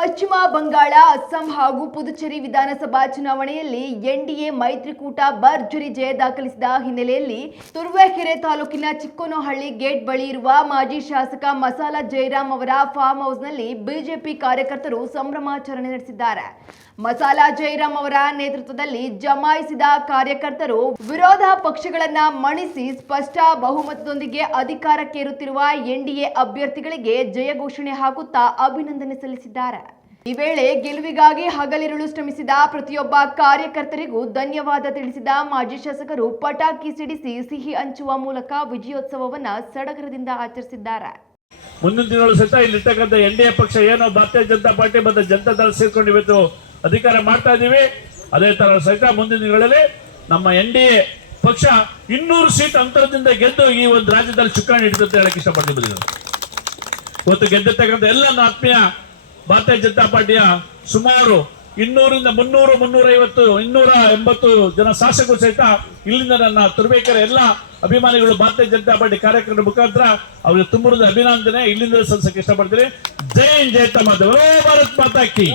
ಪಶ್ಚಿಮ ಬಂಗಾಳ, ಅಸ್ಸಾಂ ಹಾಗೂ ಪುದುಚೇರಿ ವಿಧಾನಸಭಾ ಚುನಾವಣೆಯಲ್ಲಿ ಎನ್ಡಿಎ ಮೈತ್ರಿಕೂಟ ಭರ್ಜರಿ ಜಯ ದಾಖಲಿಸಿದ ಹಿನ್ನೆಲೆಯಲ್ಲಿ ತುರುವೇಕೆರೆ ತಾಲೂಕಿನ ಚಿಕ್ಕೋನಹಳ್ಳಿ ಗೇಟ್ ಬಳಿ ಇರುವ ಮಾಜಿ ಶಾಸಕ ಮಸಾಲ ಜಯರಾಮ್ ಅವರ ಫಾರ್ಮ್ ಹೌಸ್ನಲ್ಲಿ ಬಿಜೆಪಿ ಕಾರ್ಯಕರ್ತರು ಸಂಭ್ರಮಾಚರಣೆ ನಡೆಸಿದ್ದಾರೆ. ಮಸಾಲ ಜಯರಾಮ್ ಅವರ ನೇತೃತ್ವದಲ್ಲಿ ಜಮಾಯಿಸಿದ ಕಾರ್ಯಕರ್ತರು ವಿರೋಧ ಪಕ್ಷಗಳನ್ನ ಮಣಿಸಿ ಸ್ಪಷ್ಟ ಬಹುಮತದೊಂದಿಗೆ ಅಧಿಕಾರಕ್ಕೇರುತ್ತಿರುವ ಎನ್ಡಿಎ ಅಭ್ಯರ್ಥಿಗಳಿಗೆ ಜಯ ಘೋಷಣೆ ಹಾಕುತ್ತಾ ಅಭಿನಂದನೆ ಸಲ್ಲಿಸಿದ್ದಾರೆ. ಈ ವೇಳೆ ಗೆಲುವಿಗಾಗಿ ಹಗಲಿರುಳು ಶ್ರಮಿಸಿದ ಪ್ರತಿಯೊಬ್ಬ ಕಾರ್ಯಕರ್ತರಿಗೂ ಧನ್ಯವಾದ ತಿಳಿಸಿದ ಮಾಜಿ ಶಾಸಕರು ಪಟಾಕಿ ಸಿಡಿಸಿ ಸಿಹಿ ಹಂಚುವ ಮೂಲಕ ವಿಜಯೋತ್ಸವವನ್ನು ಸಡಗರದಿಂದ ಆಚರಿಸಿದ್ದಾರೆ. ಮುಂದಿನ ದಿನಗಳು ಸಹಿತ ಇಲ್ಲಿರ್ತಕ್ಕಂಥ ಎನ್ಡಿಎ ಪಕ್ಷ ಏನೋ ಭಾರತೀಯ ಜನತಾ ಪಾರ್ಟಿ ಮತ್ತು ಜನತಾ ದಳ ಸೇರ್ಕೊಂಡು ಇವತ್ತು ಅಧಿಕಾರ ಮಾಡ್ತಾ ಇದ್ದೀವಿ, ಅದೇ ತರ ಸಹಿತ ಮುಂದಿನ ದಿನಗಳಲ್ಲಿ ನಮ್ಮ ಎನ್ಡಿಎ ಪಕ್ಷ 200 ಸೀಟ್ ಅಂತರದಿಂದ ಗೆದ್ದು ಈ ಒಂದು ರಾಜ್ಯದಲ್ಲಿ ಚುಕ್ಕಾಣಿ ಹಿಡಿದುತ್ತೆ ಹೇಳಕ್ ಇಷ್ಟಪಡ್ತೀನಿ. ಇವತ್ತು ಗೆದ್ದಿರ್ತಕ್ಕಂಥ ಎಲ್ಲ ಆತ್ಮೀಯ ಭಾರತೀಯ ಜನತಾ ಪಾರ್ಟಿಯ ಸುಮಾರು 200ರಿಂದ 300, 350, 280 ಜನ ಶಾಸಕರು ಸಹಿತ ಇಲ್ಲಿಂದ ನನ್ನ ತುರುವೇಕೆರೆ ಎಲ್ಲ ಅಭಿಮಾನಿಗಳು ಭಾರತೀಯ ಜನತಾ ಪಾರ್ಟಿ ಕಾರ್ಯಕರ್ತರ ಮುಖಾಂತರ ಅವರಿಗೆ ತುಂಬುವುದು ಅಭಿನಂದನೆ ಇಲ್ಲಿಂದ ಸಲ್ಲಿಸಕ್ಕೆ ಇಷ್ಟಪಡ್ತೀನಿ. ಜೈ ಹಿಂದ್, ಜೈ ತಮ್ಮ ಭಾರತ್ ಮಾತಾ ಕಿ.